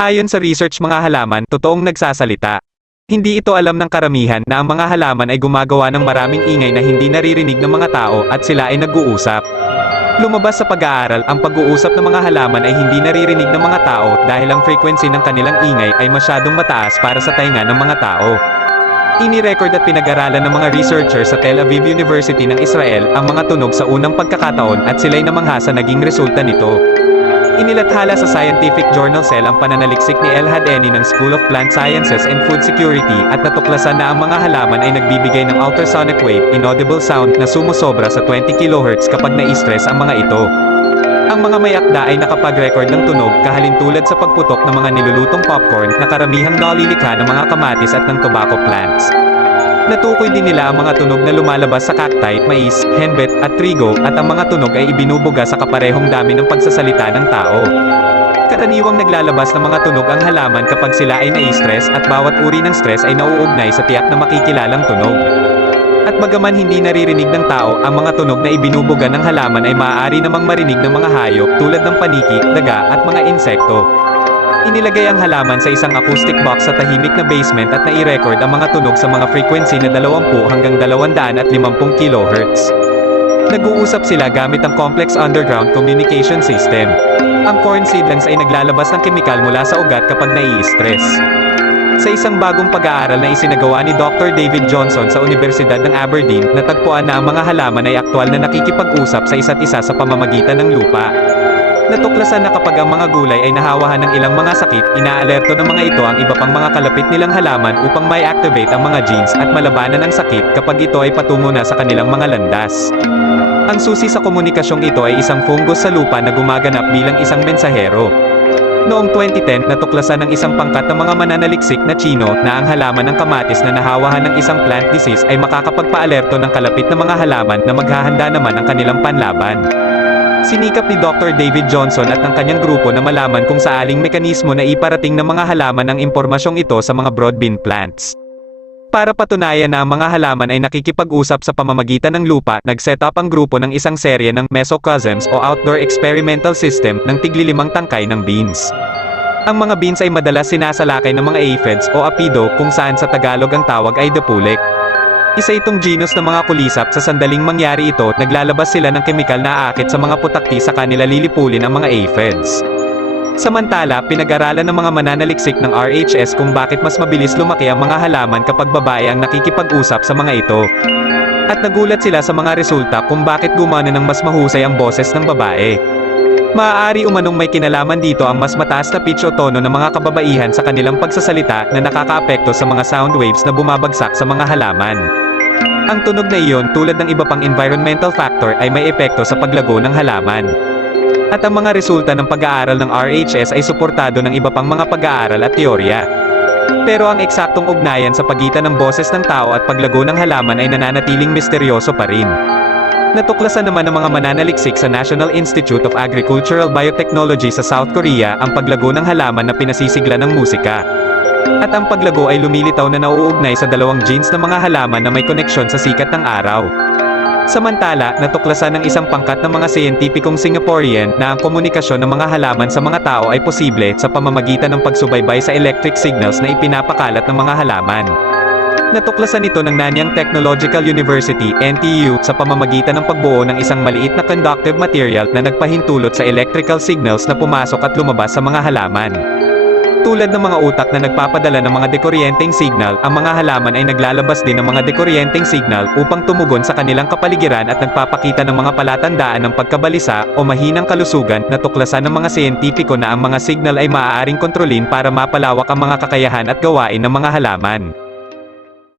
Ayon sa research mga halaman, totoong nagsasalita. Hindi ito alam ng karamihan na ang mga halaman ay gumagawa ng maraming ingay na hindi naririnig ng mga tao at sila ay nag-uusap. Lumabas sa pag-aaral, ang pag-uusap ng mga halaman ay hindi naririnig ng mga tao dahil ang frequency ng kanilang ingay ay masyadong mataas para sa tainga ng mga tao. Ini-record at pinag-aralan ng mga researcher sa Tel Aviv University ng Israel ang mga tunog sa unang pagkakataon at sila'y namangha sa naging resulta nito. Inilathala sa scientific journal Cell ang pananaliksik ni Elhad Eni ng School of Plant Sciences and Food Security at natuklasan na ang mga halaman ay nagbibigay ng ultrasonic wave, inaudible sound na sumusobra sa 20 kHz kapag na-stress ang mga ito. Ang mga may akda ay nakapag-record ng tunog kahalintulad sa pagputok ng mga nilulutong popcorn na karamihang nalilikha ng mga kamatis at ng tobacco plants. Natukoy din nila ang mga tunog na lumalabas sa cacti, mais, henbet, at trigo, at ang mga tunog ay ibinubuga sa kaparehong dami ng pagsasalita ng tao. Karaniwang naglalabas ng mga tunog ang halaman kapag sila ay nai-stress at bawat uri ng stress ay nauugnay sa tiyak na makikilalang tunog. At bagaman hindi naririnig ng tao, ang mga tunog na ibinubuga ng halaman ay maaari namang marinig ng mga hayop tulad ng paniki, daga, at mga insekto. Inilagay ang halaman sa isang acoustic box sa tahimik na basement at nai-record ang mga tunog sa mga frequency na 20 hanggang 250 kHz. Nag-uusap sila gamit ang complex underground communication system. Ang corn seedlings ay naglalabas ng kemikal mula sa ugat kapag nai-stress. Sa isang bagong pag-aaral na isinagawa ni Dr. David Johnson sa Universidad ng Aberdeen, natagpuan na ang mga halaman ay aktwal na nakikipag-usap sa isa't isa sa pamamagitan ng lupa. Natuklasan na kapag ang mga gulay ay nahawahan ng ilang mga sakit, inaalerto ng mga ito ang iba pang mga kalapit nilang halaman upang mai-activate ang mga genes at malabanan ang sakit kapag ito ay patungo na sa kanilang mga landas. Ang susi sa komunikasyong ito ay isang fungus sa lupa na gumaganap bilang isang mensahero. Noong 2010, natuklasan ng isang pangkat ng mga mananaliksik na Tsino na ang halaman ng kamatis na nahawahan ng isang plant disease ay makakapagpa-alerto ng kalapit na mga halaman na maghahanda naman ang kanilang panlaban. Sinikap ni Dr. David Johnson at ng kanyang grupo na malaman kung saaling mekanismo na iparating ng mga halaman ang impormasyong ito sa mga broadbean plants. Para patunayan na ang mga halaman ay nakikipag-usap sa pamamagitan ng lupa, nag-set up ang grupo ng isang serye ng mesocosms o outdoor experimental system ng tigli-5 tangkay ng beans. Ang mga beans ay madalas sinasalakay ng mga aphids o apido kung saan sa Tagalog ang tawag ay depulik. Isa itong genus ng mga kulisap. Sa sandaling mangyari ito, naglalabas sila ng kemikal na aakit sa mga putakti sa kanila lilipulin ang mga aphids. Samantala, pinag-aralan ng mga mananaliksik ng RHS kung bakit mas mabilis lumaki ang mga halaman kapag babae ang nakikipag-usap sa mga ito. At nagulat sila sa mga resulta kung bakit gumana ng mas mahusay ang boses ng babae. Maaari umanong may kinalaman dito ang mas mataas na pitch o tono ng mga kababaihan sa kanilang pagsasalita na nakakaapekto sa mga sound waves na bumabagsak sa mga halaman. Ang tunog na iyon, tulad ng iba pang environmental factor, ay may epekto sa paglago ng halaman. At ang mga resulta ng pag-aaral ng RHS ay suportado ng iba pang mga pag-aaral at teorya. Pero ang eksaktong ugnayan sa pagitan ng boses ng tao at paglago ng halaman ay nananatiling misteryoso pa rin. Natuklasan naman ng mga mananaliksik sa National Institute of Agricultural Biotechnology sa South Korea ang paglago ng halaman na pinasisigla ng musika. At ang paglago ay lumilitaw na nauugnay sa 2 genes ng mga halaman na may koneksyon sa sikat ng araw. Samantala, natuklasan ng isang pangkat ng mga siyentipikong Singaporean na ang komunikasyon ng mga halaman sa mga tao ay posible sa pamamagitan ng pagsubaybay sa electric signals na ipinapakalat ng mga halaman. Natuklasan ito ng Nanyang Technological University, NTU, sa pamamagitan ng pagbuo ng isang maliit na conductive material na nagpahintulot sa electrical signals na pumasok at lumabas sa mga halaman. Tulad ng mga utak na nagpapadala ng mga dekuryenteng signal, ang mga halaman ay naglalabas din ng mga dekuryenteng signal upang tumugon sa kanilang kapaligiran at nagpapakita ng mga palatandaan ng pagkabalisa o mahinang kalusugan. Natuklasan ng mga siyentipiko na ang mga signal ay maaaring kontrolin para mapalawak ang mga kakayahan at gawain ng mga halaman.